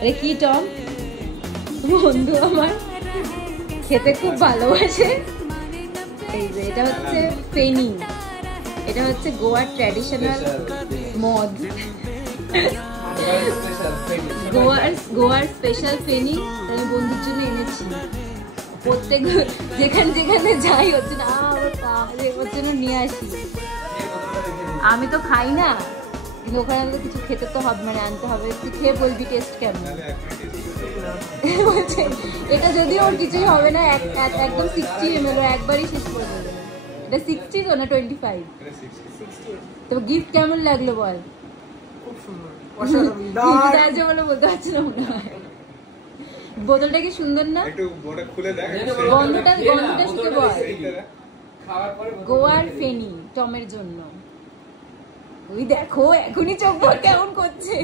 আরে কি টম, বন্ধু আমার খেতে খুব ভালোবাসে। এই যে এটা হচ্ছে ফেনি, এটা হচ্ছে গোয়ার ট্র্যাডিশনাল মদ, গোয়ার স্পেশাল ফেনি। আমি বন্ধুর জন্য এনেছি। প্রত্যেক যেখানে যাই হচ্ছে না ওর জন্য নিয়ে আসি। আমি তো খাই না, কিন্তু ওখানে তো কিছু খেতে তো হবে, মানে আনতে হবে। তুই খেয়ে বলবি টেস্ট কেমন। বলছে এটা যদিও ওর কিছুই হবে না, একদম 60 ml, একবারই শেষ করে দেবে। এটা 60 তো না 25? তো গিফট কেমন লাগলো বল? খুব সুন্দর, বলে বলতে পারছি না মনে হয়। বোতলটা কি সুন্দর না? গন্ধটা শুকে বল। গোয়ার ফেনি টমের জন্য। ওই দেখো এখনই চোখ কেমন করছে।